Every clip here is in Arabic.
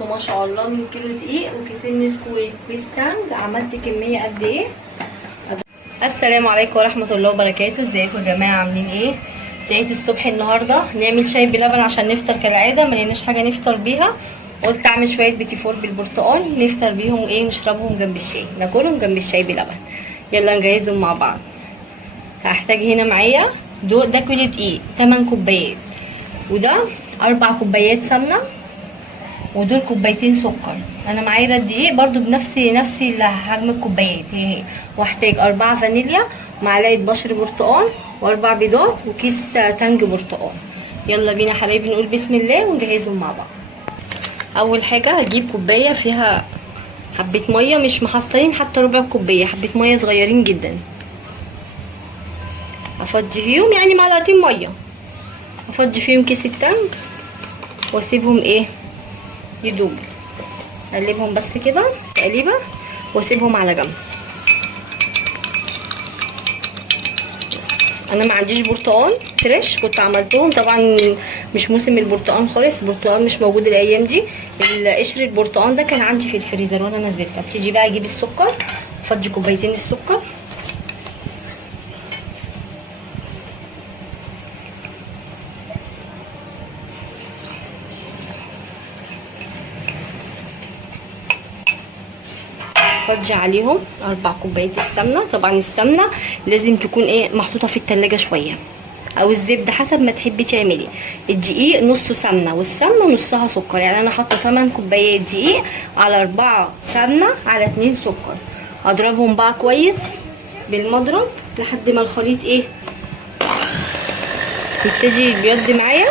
بصوا ما شاء الله، من كيلو دقيق وكيسين نسكويك وكيس تانج. عملت كميه قد ايه؟ السلام عليكم ورحمه الله وبركاته. ازيكم يا جماعه؟ عاملين ايه؟ صحيت الصبح النهارده نعمل شاي بلبن عشان نفطر كالعاده، ما لقيناش حاجه نفطر بيها. قلت اعمل شويه بيتي فور بالبرتقال نفطر بيهم، ايه نشربهم جنب الشاي، ناكلهم جنب الشاي بلبن. يلا نجهزهم مع بعض. هحتاج هنا معايا ده كيلو دقيق 8 كوبايات، وده 4 كوبايات سمنه، ودول كوبايتين سكر. انا معايا الدقيق برضو بنفس حجم الكوبايات هي. واحتاج 4 فانيليا، معلقه بشر برتقال، و4 بيضات، وكيس تانج برتقال. يلا بينا حبايبي نقول بسم الله ونجهزهم مع بعض. اول حاجه هجيب كوبايه فيها حبه ميه مش محصلين، حتى ربع كوبايه، حبه ميه صغيرين جدا. افضي فيهم يعني معلقتين ميه، افضي فيهم كيس التانج واسيبهم ايه يدوب. اقلبهم بس كده تقليبه واسيبهم على جنب. انا ما عنديش برتقال فريش، كنت عملتهم طبعا مش موسم البرتقال خالص، البرتقال مش موجود الايام دي. قشر البرتقال ده كان عندي في الفريزر وانا نزلتها. بتيجي بقى اجيب السكر، افضي كوبايتين السكر، افضي عليهم 4 كوبايات السمنه. طبعا السمنه لازم تكون ايه محطوطه في التلاجة شويه، او الزبده حسب ما تحبي تعملي. الدقيق نصه سمنه والسمنه نصها سكر، يعني انا حاطه 8 كوبايات دقيق على 4 سمنه على 2 سكر. اضربهم بقى كويس بالمضرب لحد ما الخليط ايه يبتدي يبيض معايا.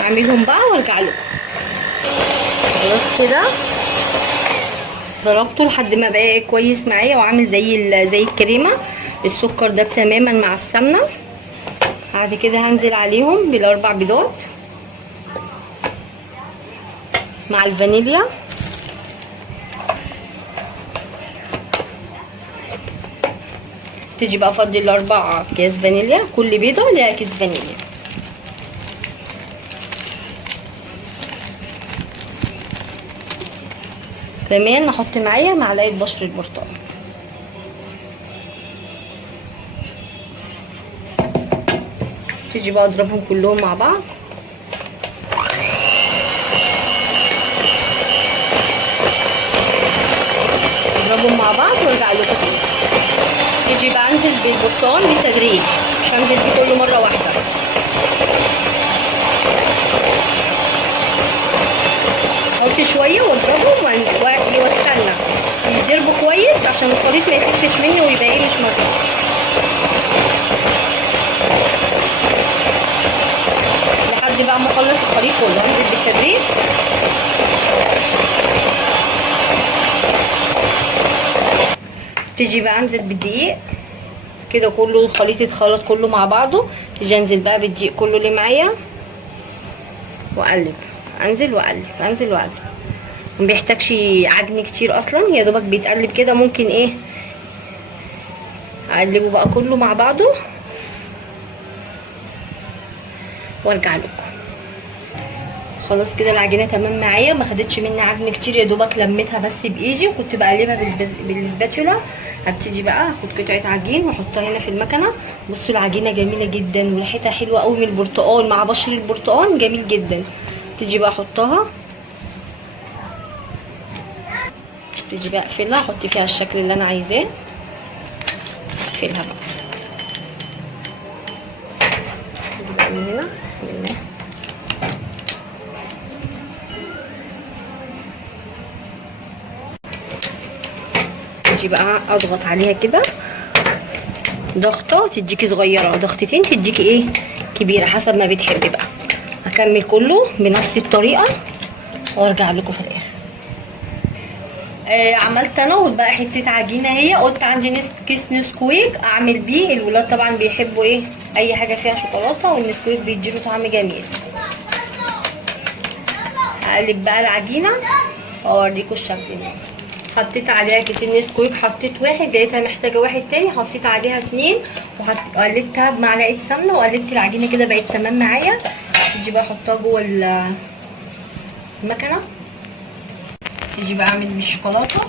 اعملهم بقى وارجع لكم. خلاص كده ضربته لحد ما بقى كويس معايا وعامل زي الكريمه. السكر ده تماما مع السمنه. بعد كده هنزل عليهم بالاربع بيضات مع الفانيليا، تيجي بقى افضي الاربع اكياس فانيليا، كل بيضه ليها كيس فانيليا. كمان نحط معايا معلقه بشر البرتقال. تيجي بقى اضربهم كلهم مع بعض. اضربهم مع بعض وارجع لكم تاني. تيجي بقى انزل بالبرتقال بالتدريج، مش هنزل بيه كله مره واحده. احط شويه واضربهم واستنى يضربوا كويس عشان الخليط ما يتفش مني ويبقى ايه مش مظبوط. لحد بقى ما اخلص الخليط كله انزل بالتدريج. تيجي بقى انزل بالدقيق كده كله، الخليط يتخلط كله مع بعضه. تيجي انزل بقى بالدقيق كله اللي معايا واقلب، انزل واقلب انزل واقلب. ما بيحتاجش عجن كتير اصلا، يا دوبك بيتقلب كده. ممكن ايه اقلبه بقى كله مع بعضه وارجع لكم. خلاص كده العجينه تمام معايا، ما خدتش مني عجن كتير، يا دوبك لميتها بس بايدي وكنت بقلبها بالسباتولا. هبتدي بقى اخد قطعه عجين واحطها هنا في المكنه. بصوا العجينه جميله جدا وريحتها حلوه قوي من البرتقال مع بشر البرتقال، جميل جدا. تيجي بقى احطها، تيجي بقى اقفلها، احط فيها الشكل اللي انا عايزاه، اقفلها بقى. تيجي بقى من هنا بسم الله، تيجي بقى اضغط عليها كده ضغطه تديكي صغيره، ضغطتين تديكي ايه كبيره حسب ما بتحبي بقى. هكمل كله بنفس الطريقه وارجع لكم في الاخر. عملت انا وبقى حته عجينه هي، قلت عندي كيس نسكويك اعمل بيه. الولاد طبعا بيحبوا ايه اي حاجه فيها شوكولاته، والنسكويك بيديله طعم جميل. هقلب بقى العجينه واوريكم الشكل ده. حطيت عليها كيسين نسكويك، حطيت واحد لقيتها محتاجه واحد تاني، حطيت عليها 2 وقلبتها بمعلقه سمنه وقلبت العجينه كده بقت تمام معايا. تيجي بقى احطها جوه المكنه. تيجي بقى اعمل بالشوكولاته،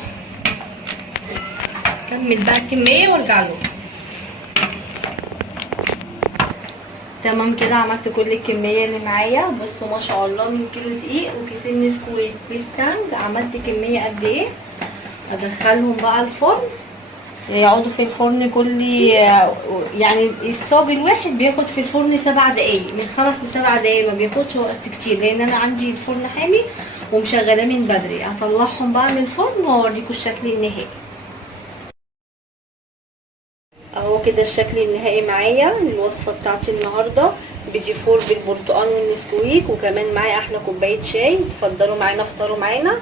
كمل بقى الكميه وارجع له. تمام كده، عملت كل الكميه اللي معايا. بصوا ما شاء الله، من كيلو دقيق وكيسين نسكويك وستانج عملت كميه قد ايه. ادخلهم بقى الفرن، يقعدوا في الفرن كل يعني الصاج الواحد بياخد في الفرن 7 دقايق، من 5 ل7 دقايق، ما بياخدش وقت كتير لان انا عندي الفرن حامي ومشغلاه من بدري. هطلعهم بقى من الفرن واوريكم الشكل النهائي. اهو كده الشكل النهائي معايا للوصفه بتاعتي النهارده، بيجي فور بالبرتقال والنسكويك، وكمان معايا احلى كوبايه شاي. اتفضلوا معانا، افطروا معانا،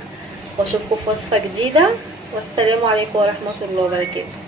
واشوفكم في وصفه جديده، والسلام عليكم ورحمه الله وبركاته.